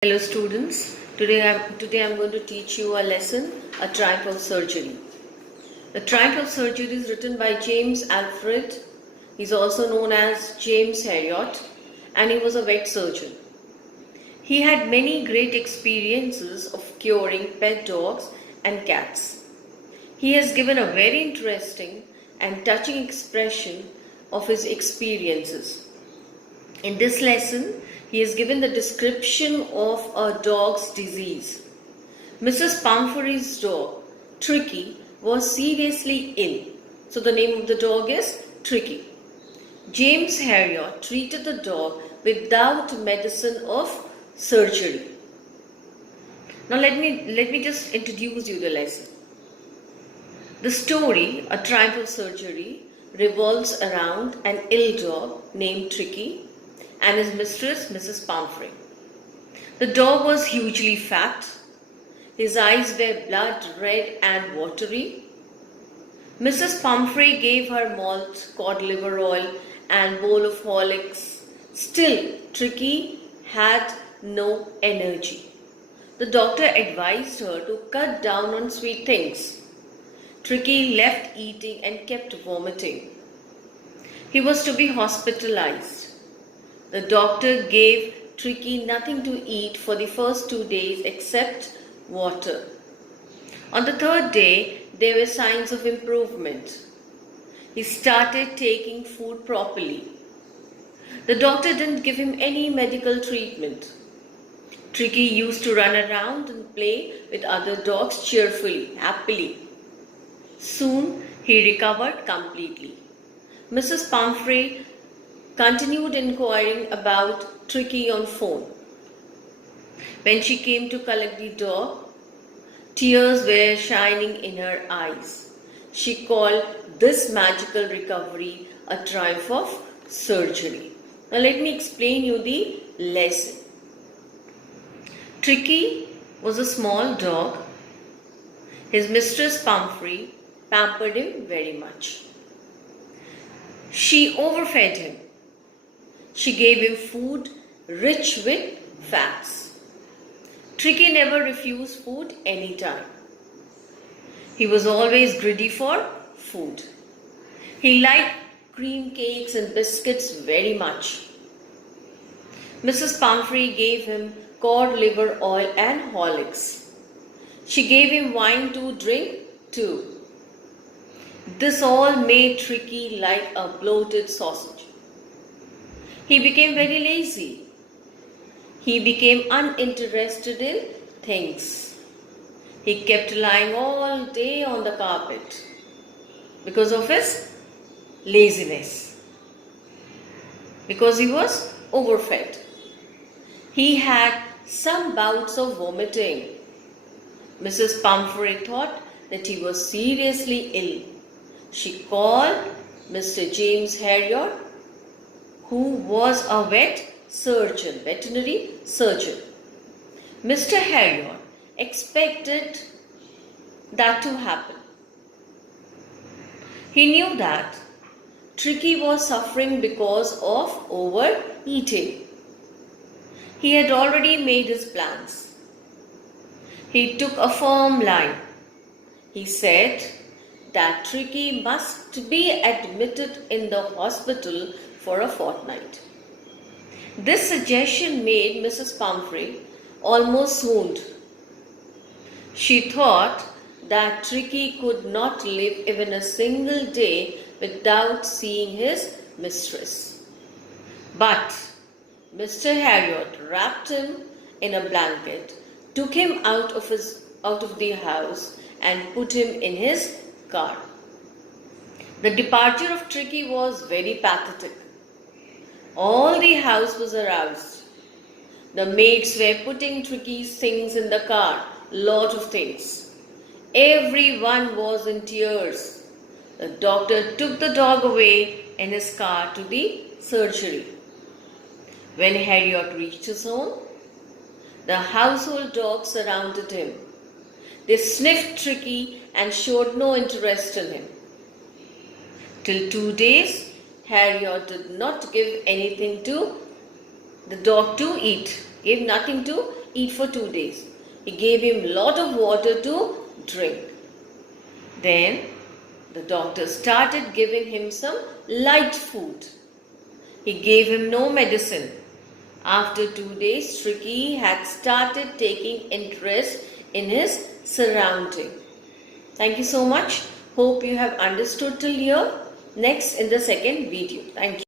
Hello students, today I'm going to teach you a lesson, A Triumph of Surgery. The Triumph of Surgery is written by James Alfred. He's also known as James Herriot, and he was a vet surgeon. He had many great experiences of curing pet dogs and cats. He has given a very interesting and touching expression of his experiences. In this lesson, he has given the description of a dog's disease. Mrs. Pumphrey's dog, Tricky, was seriously ill. So the name of the dog is Tricky. James Herriot treated the dog without medicine of surgery. Now let me just introduce you the lesson. The story, A Triumph of Surgery, revolves around an ill dog named Tricky and his mistress, Mrs. Pumphrey. The dog was hugely fat. His eyes were blood red and watery. Mrs. Pumphrey gave her malt, cod liver oil, and bowl of Horlicks. Still, Tricky had no energy. The doctor advised her to cut down on sweet things. Tricky left eating and kept vomiting. He was to be hospitalized. The doctor gave Tricky nothing to eat for the first 2 days except water. On the third day, there were signs of improvement. He started taking food properly. The doctor didn't give him any medical treatment. Tricky used to run around and play with other dogs cheerfully, happily. Soon, he recovered completely. Mrs. Pumphrey continued inquiring about Tricky on phone. When she came to collect the dog, tears were shining in her eyes. She called this magical recovery a triumph of surgery. Now let me explain you the lesson. Tricky was a small dog. His mistress Pumphrey pampered him very much. She overfed him. She gave him food rich with fats. Tricky never refused food any time. He was always greedy for food. He liked cream cakes and biscuits very much. Mrs. Pumphrey gave him cod liver oil and Horlicks. She gave him wine to drink too. This all made Tricky like a bloated sausage. He became very lazy. He became uninterested in things. He kept lying all day on the carpet because of his laziness. Because he was overfed. He had some bouts of vomiting. Mrs. Pumphrey thought that he was seriously ill. She called Mr. James Herriot, who was a veterinary surgeon. Mr. Herriot expected that to happen. He knew that Tricky was suffering because of overeating. He had already made his plans. He took a firm line. He said that Tricky must be admitted in the hospital for a fortnight. This suggestion made Mrs. Pumphrey almost swooned. She thought that Tricky could not live even a single day without seeing his mistress. But Mr. Herriot wrapped him in a blanket, took him out of the house and put him in his car. The departure of Tricky was very pathetic. All the house was aroused. The maids were putting Tricky's things in the car, lot of things. Everyone was in tears. The doctor took the dog away in his car to the surgery. When Herriot reached his home, the household dogs surrounded him. They sniffed Tricky and showed no interest in him. Till 2 days, Herriot did not give anything to the dog to eat, gave nothing to eat for 2 days. He gave him lot of water to drink. Then the doctor started giving him some light food. He gave him no medicine. After 2 days, Tricky had started taking interest in his surrounding. Thank you so much. Hope you have understood till here. Next in the second video. Thank you.